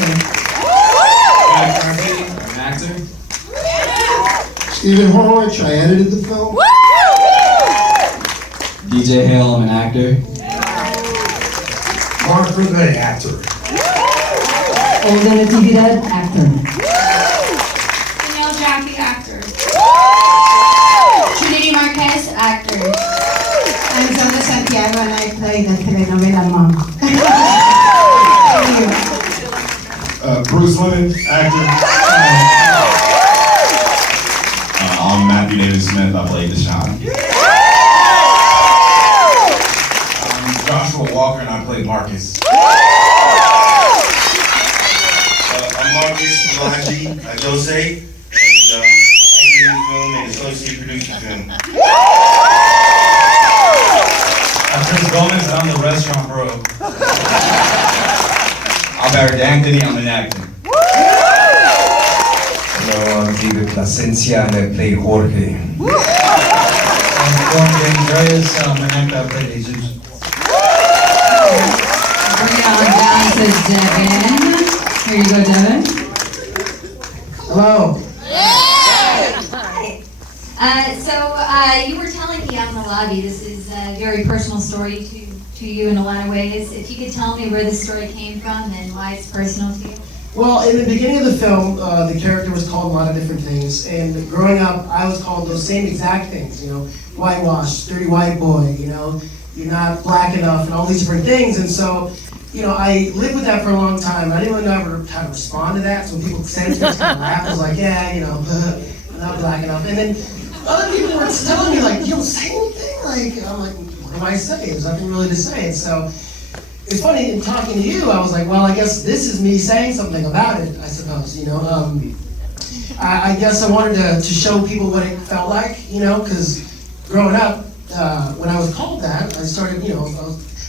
actor. Guy Carpenter, an actor. Stephen Horwich, I edited the film. DJ Hale, I'm an actor. Mark Folaji, actor. Olga Natividad, actor. Danielle Jackie, actor. Trinity Marquez, actor. I'm Zona Santiago and I play the telenovela mom. Bruce Lemon, actor. I'm Matthew David Smith, I play Deshaun. I'm Joshua Walker and I play Marcus. I'm Marcus Folaji Ajose, and I do the film and associate producer film. I'm Chris Gomez, and I'm the restaurant bro. I'm Eric Anthony, I'm an actor. Hello, I'm David Plasencia and I play Jorge. I'm Jorge Andreas, I'm an actor, I play Jesus. Bring it on down to Devin. Here you go, Devin. Hello. You were telling me out in the lobby, this is a very personal story to you in a lot of ways. If you could tell me where this story came from and why it's personal to you. Well, in the beginning of the film, the character was called a lot of different things, and growing up, I was called those same exact things, you know, whitewash, dirty white boy, you know, you're not black enough, and all these different things, and so, you know, I lived with that for a long time. I didn't really know how to respond to that, so when people said it to me, I kind of laughed. I was like, yeah, you know, I'm not black enough. And then other people were telling me, like, you don't say anything? Like, I'm like, what do I say? There's nothing really to say. And so it's funny, in talking to you, I was like, well, I guess this is me saying something about it, I suppose, you know. I guess I wanted to show people what it felt like, you know, because growing up, when I was called that, I started, you know,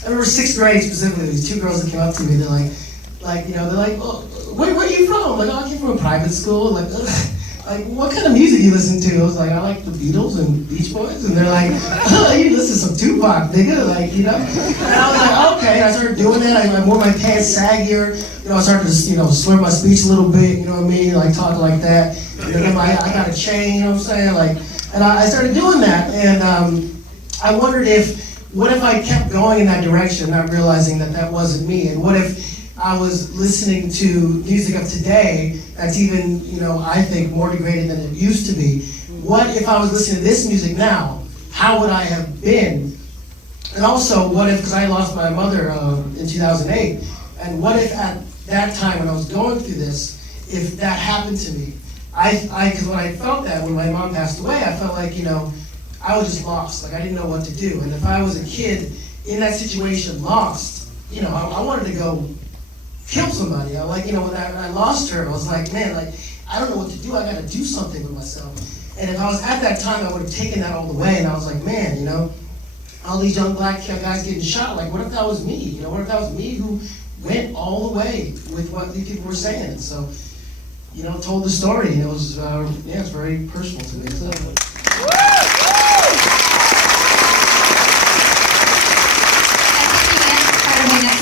I remember 6th grade specifically, these 2 girls that came up to me, they're like, you know, they're like, oh, where are you from? Like, oh, I came from a private school. Like, what kind of music do you listen to? I was like, I like the Beatles and Beach Boys. And they're like, oh, you listen to some Tupac, nigga, like, you know? And I was like, okay, and I started doing that. I wore my pants saggier. You know, I started to, you know, slur my speech a little bit, you know what I mean? Like, talk like that. And then I got a chain, you know what I'm saying? Like, and I started doing that. And I wondered what if I kept going in that direction, not realizing that that wasn't me? And what if I was listening to music of today that's even, you know, I think more degraded than it used to be? What if I was listening to this music now? How would I have been? And also, what if, because I lost my mother in 2008, and what if at that time when I was going through this, if that happened to me? Because when I felt that, when my mom passed away, I felt like, you know, I was just lost, like I didn't know what to do. And if I was a kid in that situation, lost, you know, I wanted to go kill somebody. I like, you know, when I lost her, I was like, man, like, I don't know what to do. I gotta do something with myself. And if I was at that time, I would have taken that all the way. And I was like, man, you know, all these young black guys getting shot. Like, what if that was me? You know, what if that was me who went all the way with what these people were saying? And so, you know, told the story. And it was, it's very personal to me. So.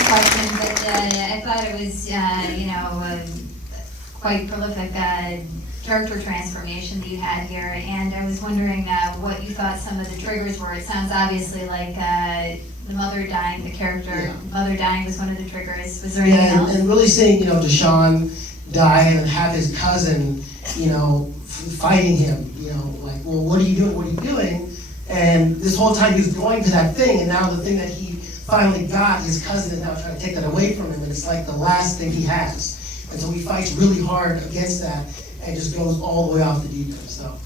Question, but I thought it was, you know, quite prolific character transformation that you had here, and I was wondering what you thought some of the triggers were. It sounds obviously like the mother dying, the character, mother dying was one of the triggers. Was there anything else? And really seeing, you know, Deshaun die and have his cousin, you know, fighting him, you know, like, well, what are you doing? What are you doing? And this whole time he was going to that thing, and now the thing that he finally got, his cousin is now trying to take that away from him, and it's like the last thing he has. And so he fights really hard against that and just goes all the way off the deep end. So,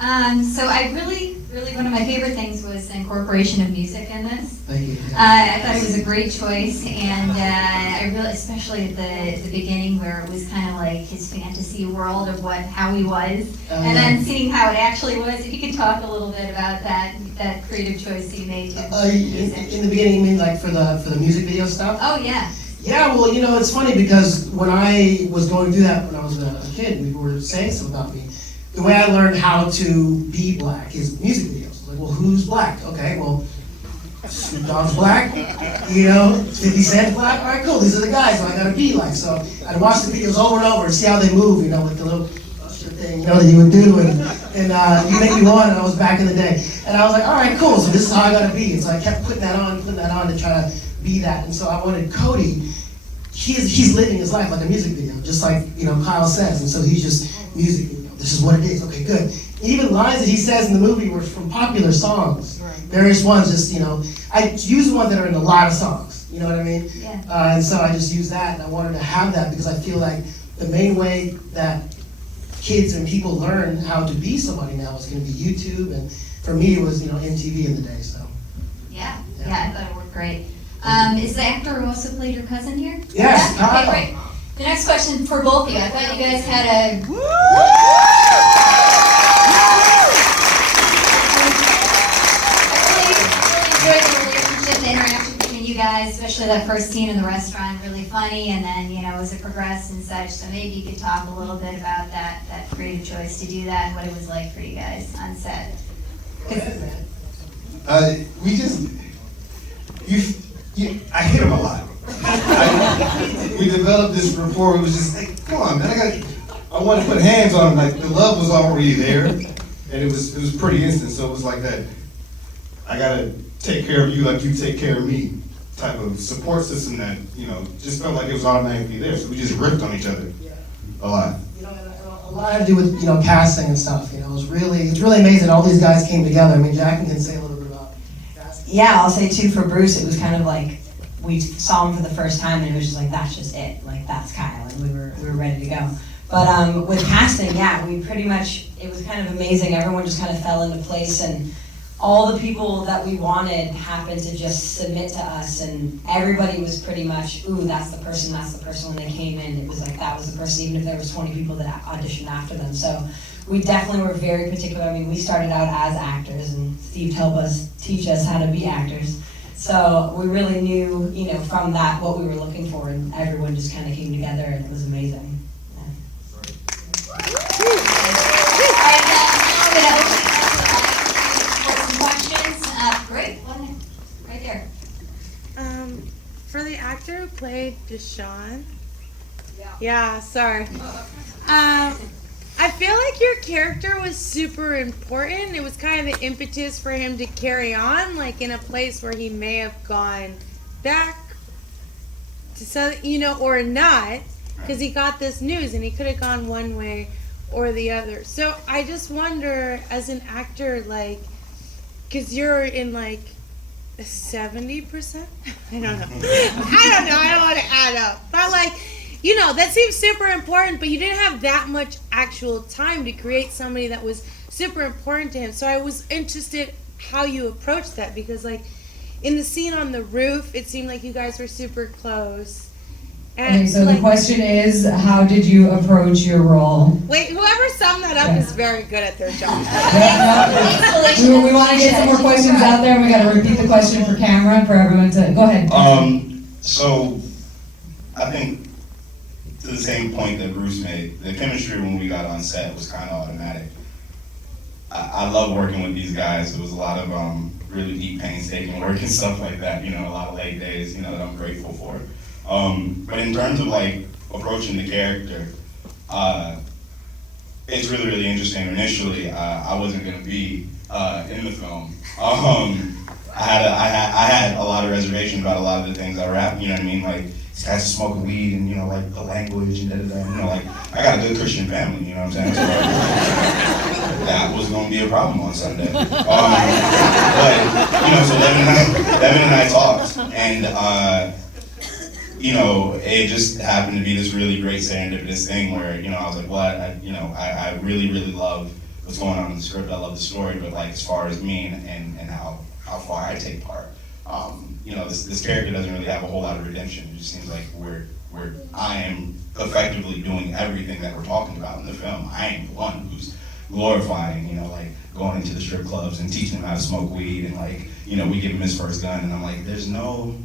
so I really, one of my favorite things was the incorporation of music in this. Thank you. I thought it was a great choice, and I really, especially at the beginning where it was kind of like his fantasy world of how he was, and then seeing how it actually was. If you could talk a little bit about that creative choice that you made. In the beginning, you mean like for the music video stuff? Oh yeah. Yeah, well, you know, it's funny because when I was going through that when I was a kid, people were saying something about me. The way I learned how to be black is music videos. Like, well, who's black? Okay, well, Snoop Dogg's black, 50 Cent black. All right, cool. These are the guys that I gotta be like. So I'd watch the videos over and over and see how they move, with the little thing, that you would do, and You Make Me Want, and I was back in the day. And I was like, all right, cool. So this is how I gotta be. And so I kept putting that on to try to be that. And so I wanted Cody. He's living his life like a music video, just like Kyle says. And so he's just music. This is what it is. Okay, good. Even lines that he says in the movie were from popular songs. Various ones, just I use ones that are in a lot of songs. You know what I mean? Yeah. And so I just use that, and I wanted to have that because I feel like the main way that kids and people learn how to be somebody now is going to be YouTube, and for me it was MTV in the day. So. Yeah, I thought it worked great. Is the actor who also played your cousin here? Yes. Yeah? Okay, great. The next question for both of you. I thought you guys had a... I really enjoyed the relationship, the interaction between you guys, especially that first scene in the restaurant, really funny, and then, as it progressed and such. So maybe you could talk a little bit about that creative choice to do that and what it was like for you guys on set. I hit him a lot. We developed this rapport. It was just like, come on, man, I want to put hands on him. Like the love was already there, and it was pretty instant. So it was like that. I gotta take care of you like you take care of me type of support system that just felt like it was automatically there. So we just ripped on each other a lot. A lot had to do with casting and stuff. It's really amazing. All these guys came together. I mean, Jacqueline can say a little bit about casting. Yeah, I'll say too, for Bruce, it was kind of like, we saw him for the first time and it was just like, that's just it. Like, that's Kyle, and we were ready to go. But with casting, yeah, we pretty much, it was kind of amazing. Everyone just kind of fell into place, and all the people that we wanted happened to just submit to us, and everybody was pretty much, ooh, that's the person when they came in. It was like, that was the person, even if there was 20 people that auditioned after them. So we definitely were very particular. I mean, we started out as actors, and Steve helped us teach us how to be actors. So we really knew, from that what we were looking for, and everyone just kind of came together, and it was amazing. Yeah. Great, one right there. For the actor who played Deshaun, sorry. I feel like your character was super important. It was kind of the impetus for him to carry on, like in a place where he may have gone back to or not, because he got this news and he could have gone one way or the other. So I just wonder, as an actor, because you're in 70%? I don't know. I don't want to add up. But that seems super important, but you didn't have that much actual time to create somebody that was super important to him. So I was interested how you approached that, because in the scene on the roof, it seemed like you guys were super close. And Okay, so the question is, how did you approach your role? Wait, whoever summed that up is very good at their job. We want to get some more questions out there, and we got to repeat the question for camera for everyone to go ahead. So I think to the same point that Bruce made, the chemistry when we got on set was kind of automatic. I love working with these guys. It was a lot of really deep, painstaking work and stuff like that. A lot of late days, that I'm grateful for. But in terms of approaching the character, it's really, really interesting. Initially, I wasn't going to be in the film. I had a lot of reservations about a lot of the things I rap. You know what I mean? These guys are smoking weed and the language and da-da-da. I got a good Christian family. You know what I'm saying? So that was going to be a problem on Sunday. But so Devin and I talked, and it just happened to be this really great serendipitous thing where, I was like, what? I really, really love what's going on in the script. I love the story, but as far as me and how far I take part, this character doesn't really have a whole lot of redemption. It just seems like I am effectively doing everything that we're talking about in the film. I am the one who's glorifying, going into the strip clubs and teaching him how to smoke weed, and we give him his first gun, and I'm like, there's no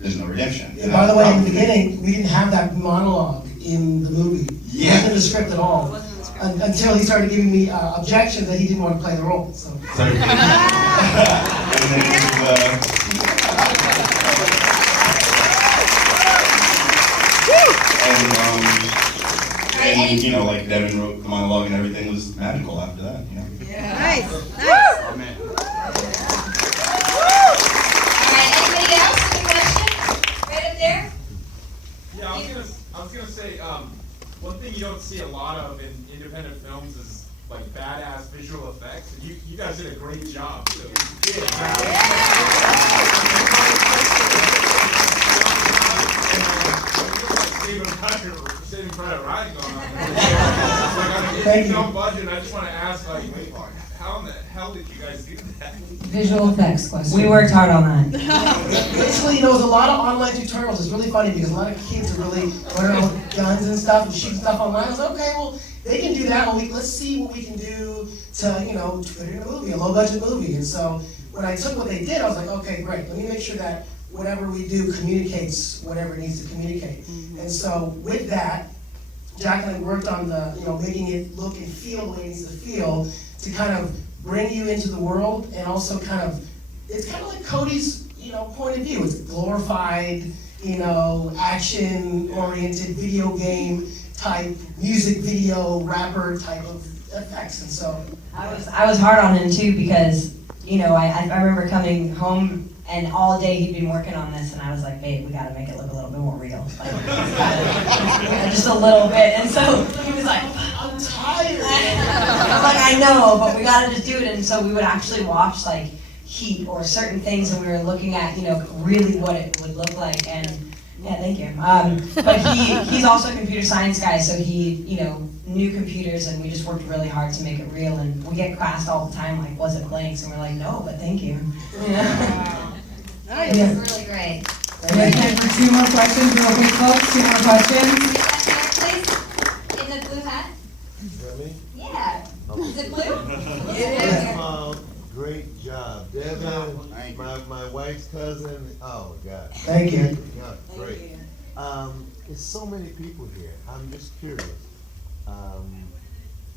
redemption. Yeah, by the way, in the beginning, we didn't have that monologue in the movie. It wasn't in the script at all. Until he started giving me objections that he didn't want to play the role. So. And you know, like Devin wrote the monologue and everything was magical after that. You know? Nice. Amen. All right, anybody else with a question? Right up there? Yeah, I was gonna say, one thing you don't see a lot of in independent films is like badass visual effects. And you guys did a great job. So Saving Private Ryan going on. It's no budget. I just want to ask, like, how in the hell did you guys do that? Visual effects question. We worked hard on that. Basically, there's a lot of online tutorials. It's really funny because a lot of kids are really running around with guns and stuff and shooting stuff online. I was like, okay, well, they can do that. Well, let's see what we can do to, you know, put it in a movie, a low-budget movie. And so when I took what they did, I was like, okay, great. Let me make sure that whatever we do communicates whatever it needs to communicate. And so with that, Jacqueline worked on the, you know, making it look and feel the way it needs to feel to kind of bring you into the world and also kind of, it's kind of like Cody's, you know, point of view. It's glorified, you know, action-oriented video game type, music video, rapper type of effects. And so I was hard on him too because, you know, I remember coming home and all day he'd been working on this, and I was like, babe, we gotta make it look a little bit more real. Like, just a little bit. And so he was like, I'm tired. I was like, I know, but we gotta just do it. And so we would actually watch like heat or certain things, and we were looking at, you know, really what it would look like. And yeah, thank you. But he's also a computer science guy, so he, you know, knew computers, and we just worked really hard to make it real. And we get asked all the time, like, was it blanks? And we're like, no, but thank you. Wow. That was really great. We have time for 2 more questions, real quick, folks. 2 more questions. Please, in the blue hat. Is that me? Yeah. Is it blue? Yeah. Great job, Devin. My wife's cousin. Oh God. Thank you. Yeah, great. There's so many people here. I'm just curious.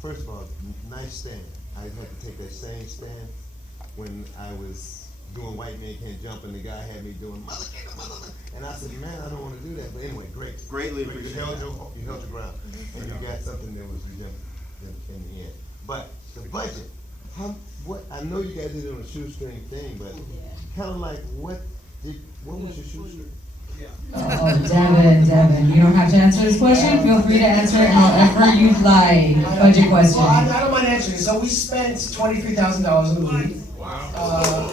First of all, nice stand. I had to take that same stand when I was doing White Man Can't Jump, and the guy had me doing mother, and I said, man, I don't want to do that. But anyway, great. Greatly You held your ground, and you got something that was redemptive in the end. But the budget, I know you guys did it on a shoestring thing, but kind of like what was your shoestring? Oh, Devin, you don't have to answer this question. Feel free to answer it however you'd like. Budget question. Well, I don't mind answering. So we spent $23,000 on the movie. Wow.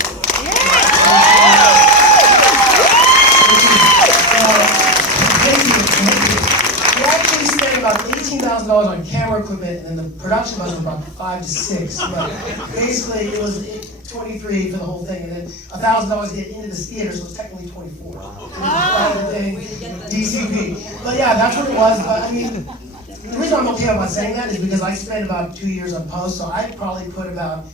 We actually spent about $18,000 on camera equipment, and the production budget was about 5 to 6. But basically, it was 23 for the whole thing, and then $1,000 to get into this theater, so it's technically 24. DCP. But yeah, that's what it was. But I mean, the reason I'm okay about saying that is because I spent about 2 years on post, so I probably put about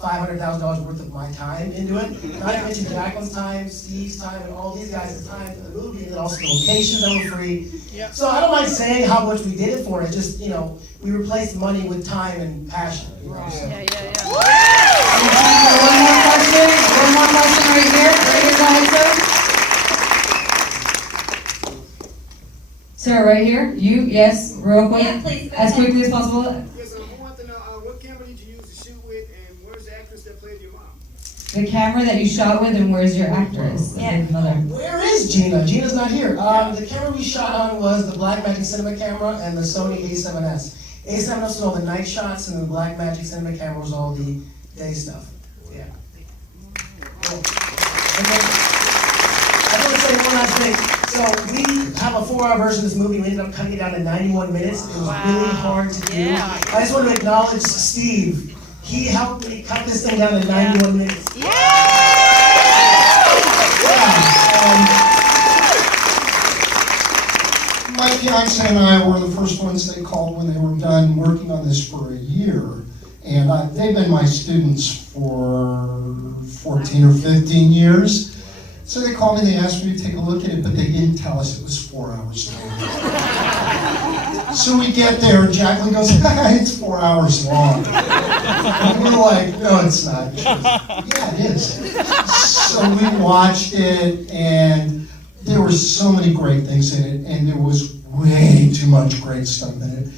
$500,000 worth of my time into it. Not to mention Jacqueline's time, Steve's time, and all these guys' time for the movie, and then also the locations that were free. So I don't mind saying how much we did it for. It's just, you know, we replaced money with time and passion. You know, so. One more question right here. Go ahead, sir. Sir, right here. You, yes, real quick. Yeah, please, go as ahead. quickly as possible. Yes, I want to know what camera did you use to shoot with, and where's the actress that played your mom? The camera that you shot with, and where's your actress? Yeah. Mother. Where is Gina? Gina's not here. The camera we shot on was the Blackmagic Cinema camera and the Sony A7S. A7S was all the night shots, and the Blackmagic Cinema camera was all the day stuff. Yeah. Cool. And then, I want to say one last thing. So we have a 4-hour version of this movie. We ended up cutting it down to 91 minutes. It was really hard to do. I just want to acknowledge Steve. He helped me cut this thing down to 91 minutes. My fiance and I were the first ones they called when they were done working on this for a year. And they've been my students for 14 or 15 years. So they called me, they asked me to take a look at it, but they didn't tell us it was 4 hours long. So we get there, and Jacqueline goes, it's 4 hours long. And we're like, no, it's not. She goes, yeah, it is. So we watched it, and there were so many great things in it, and there was way too much great stuff in it.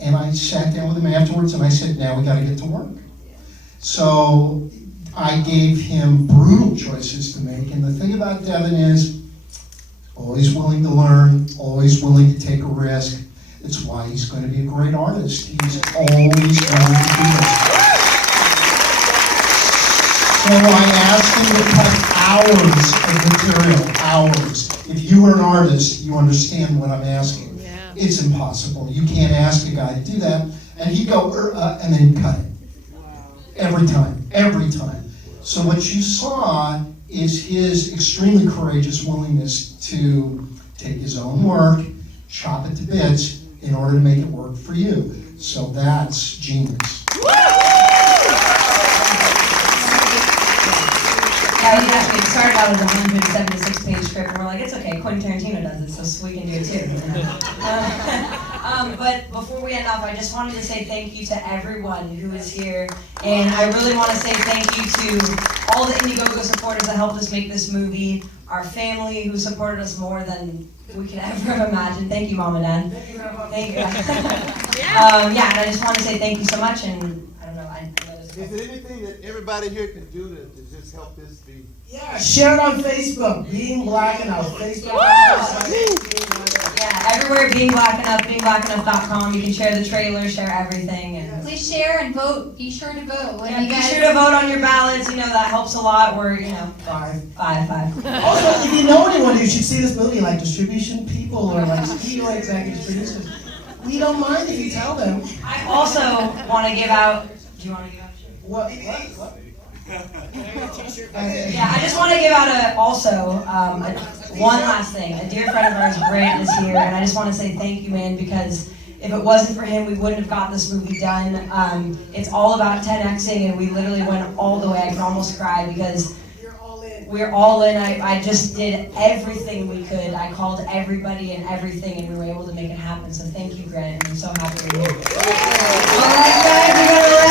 And I sat down with him afterwards, and I said, now we got to get to work. So I gave him brutal choices to make, and the thing about Devin is, always willing to learn, always willing to take a risk. It's why he's going to be a great artist. He's always willing to do this. So I asked him to cut hours of material, hours. If you were an artist, you understand what I'm asking. Yeah. It's impossible. You can't ask a guy to do that. And he'd go, and then he'd cut it. Every time, every time. So what you saw is his extremely courageous willingness to take his own work, chop it to bits, in order to make it work for you. So that's genius. Yeah, it started out as a 176-page script, and we're like, it's okay, Quentin Tarantino does it, so we can do it too. You know? But before we end off, I just wanted to say thank you to everyone who is here, and I really want to say thank you to all the Indiegogo supporters that helped us make this movie, our family who supported us more than we could ever have imagined. Thank you, Mom and Dad. Thank you. Yeah, and I just want to say thank you so much, and I don't know, Is there anything that everybody here can do to just help this be? Yeah, share it on Facebook. Being Black Enough. Facebook. Yeah, everywhere Being Black Enough, beingblackenough.com. You can share the trailer, share everything. And Please share and vote. Be sure to vote. When you be guys... sure to vote on your ballots. You know, that helps a lot. We're, you know, 5. five. Also, if you know anyone who should see this movie, like distribution people or like studio executives, producers, we don't mind if you tell them. I also want to give out. Do you want to give out? What? Yeah, I just want to give out one last thing. A dear friend of ours, Grant, is here, and I just want to say thank you, man, because if it wasn't for him, we wouldn't have got this movie done. It's all about 10Xing, and we literally went all the way. I can almost cry because we're all in. I just did everything we could. I called everybody and everything, and we were able to make it happen. So thank you, Grant, and I'm so happy you're here. All right, guys, we got